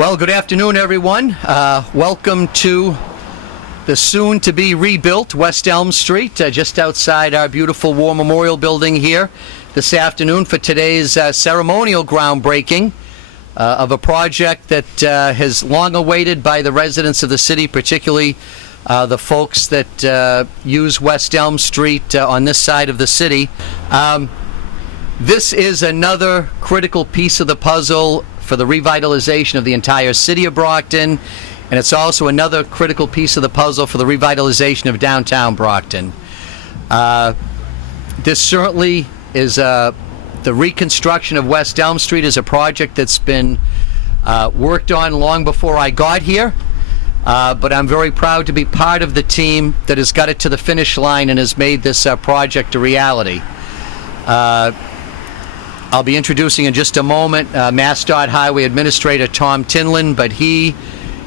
Well, good afternoon, everyone. Welcome to the soon-to-be rebuilt West Elm Street, just outside our beautiful War Memorial Building here this afternoon for today's ceremonial groundbreaking of a project that has long awaited by the residents of the city, particularly the folks that use West Elm Street on this side of the city. This is another critical piece of the puzzle for the revitalization of the entire city of Brockton, and it's also another critical piece of the puzzle for the revitalization of downtown Brockton. This certainly is the reconstruction of West Elm Street is a project that's been worked on long before I got here, but I'm very proud to be part of the team that has got it to the finish line and has made this project a reality. I'll be introducing in just a moment MassDOT Highway Administrator Tom Tinlin, but he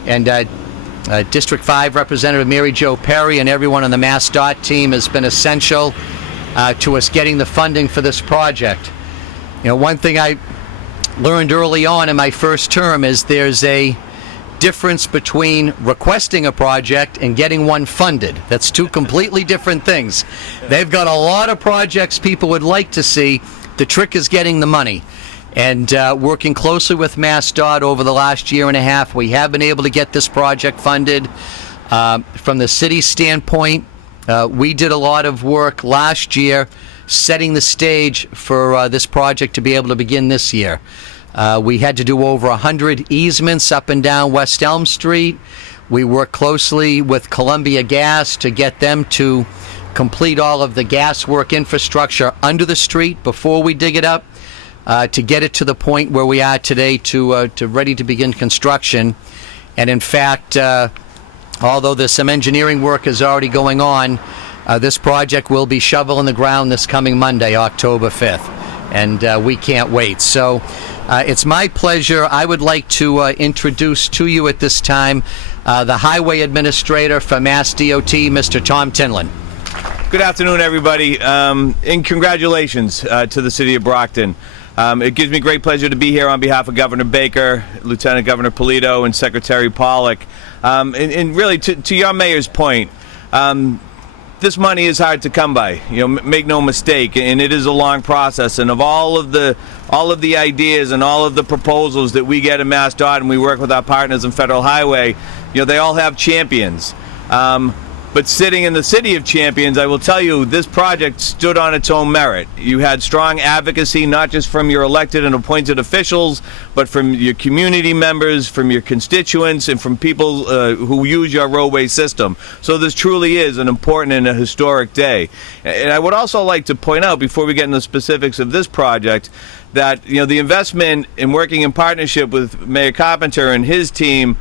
and District 5 Representative Mary Jo Perry and everyone on the MassDOT team has been essential to us getting the funding for this project. You know, one thing I learned early on in my first term is there's a difference between requesting a project and getting one funded. That's two completely different things. They've got a lot of projects people would like to see. The trick is getting the money. And working closely with MassDOT over the last year and a half, we have been able to get this project funded. From the city standpoint, we did a lot of work last year setting the stage for this project to be able to begin this year. We had to do over 100 easements up and down West Elm Street. We worked closely with Columbia Gas to get them to complete all of the gas work infrastructure under the street before we dig it up, to get it to the point where we are today to ready to begin construction. And in fact, although there's some engineering work is already going on, this project will be shovel in the ground this coming Monday, October 5th. And we can't wait. So it's my pleasure. I would like to introduce to you at this time the Highway Administrator for MassDOT, Mr. Tom Tinlin. Good afternoon, everybody, and congratulations to the City of Brockton. It gives me great pleasure to be here on behalf of Governor Baker, Lieutenant Governor Polito, and Secretary Pollack. And really, to your mayor's point, this money is hard to come by. You know, make no mistake, and it is a long process. And of all of the ideas and all of the proposals that we get in MassDOT, and we work with our partners in Federal Highway, you know, they all have champions. But sitting in the City of Champions, I will tell you, this project stood on its own merit. You had strong advocacy, not just from your elected and appointed officials, but from your community members, from your constituents, and from people who use your roadway system. So this truly is an important and a historic day. And I would also like to point out, before we get into the specifics of this project, that, you know, the investment in working in partnership with Mayor Carpenter and his team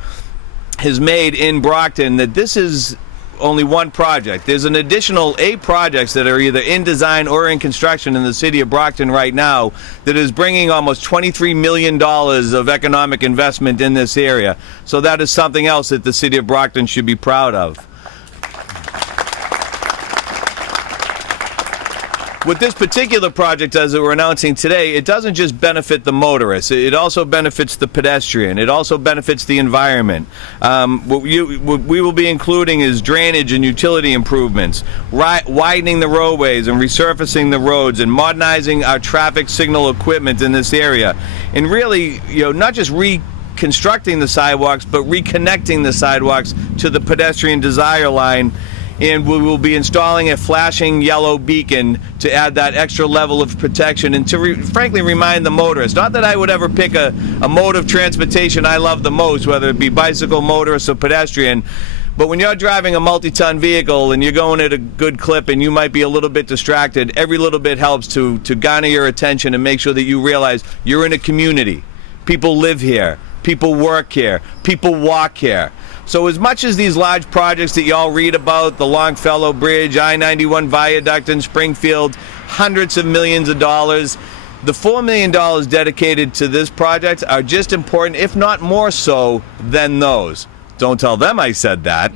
has made in Brockton, that this is only one project. There's an additional 8 projects that are either in design or in construction in the city of Brockton right now that is bringing almost $23 million of economic investment in this area. So that is something else that the city of Brockton should be proud of. With this particular project, as we're announcing today, it doesn't just benefit the motorist. It also benefits the pedestrian. It also benefits the environment. What we will be including is drainage and utility improvements, widening the roadways and resurfacing the roads, and modernizing our traffic signal equipment in this area. And really, you know, not just reconstructing the sidewalks, but reconnecting the sidewalks to the pedestrian desire line. And we will be installing a flashing yellow beacon to add that extra level of protection and to frankly remind the motorist, not that I would ever pick a mode of transportation I love the most, whether it be bicycle, motorist, or pedestrian, but when you're driving a multi-ton vehicle and you're going at a good clip and you might be a little bit distracted, every little bit helps to garner your attention and make sure that you realize you're in a community. People live here, people work here, people walk here. So as much as these large projects that y'all read about, the Longfellow Bridge, I-91 Viaduct in Springfield, hundreds of millions of dollars, the $4 million dedicated to this project are just important, if not more so, than those. Don't tell them I said that.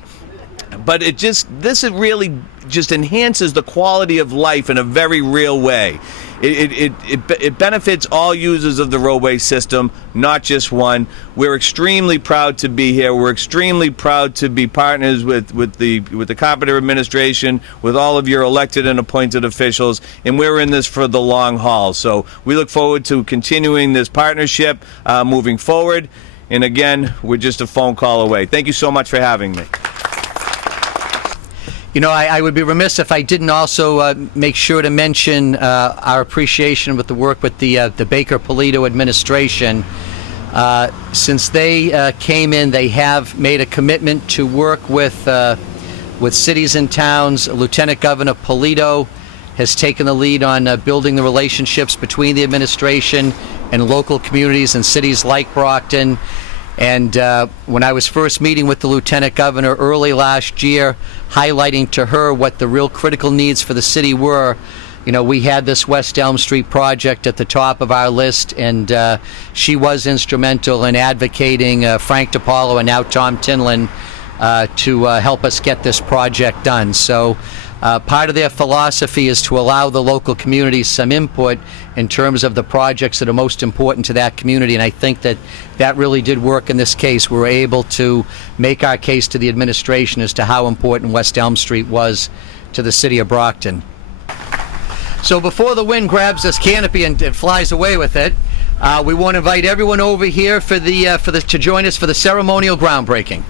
But this really just enhances the quality of life in a very real way. it benefits all users of the roadway system, not just one. We're extremely proud to be here. We're extremely proud to be partners with the Carpenter administration, with all of your elected and appointed officials, and we're in this for the long haul. So we look forward to continuing this partnership moving forward. And again, we're just a phone call away. Thank you so much for having me. You know, I would be remiss if I didn't also make sure to mention our appreciation with the work with the Baker Polito administration. Since they came in, they have made a commitment to work with cities and towns. Lieutenant Governor Polito has taken the lead on building the relationships between the administration and local communities and cities like Brockton. And when I was first meeting with the Lieutenant Governor early last year, highlighting to her what the real critical needs for the city were, you know, we had this West Elm Street project at the top of our list, and she was instrumental in advocating Frank DiPaolo and now Tom Tinlin to help us get this project done. So part of their philosophy is to allow the local communities some input in terms of the projects that are most important to that community, and I think that really did work in this case. We were able to make our case to the administration as to how important West Elm Street was to the city of Brockton. So before the wind grabs this canopy and flies away with it, we want to invite everyone over here to join us for the ceremonial groundbreaking.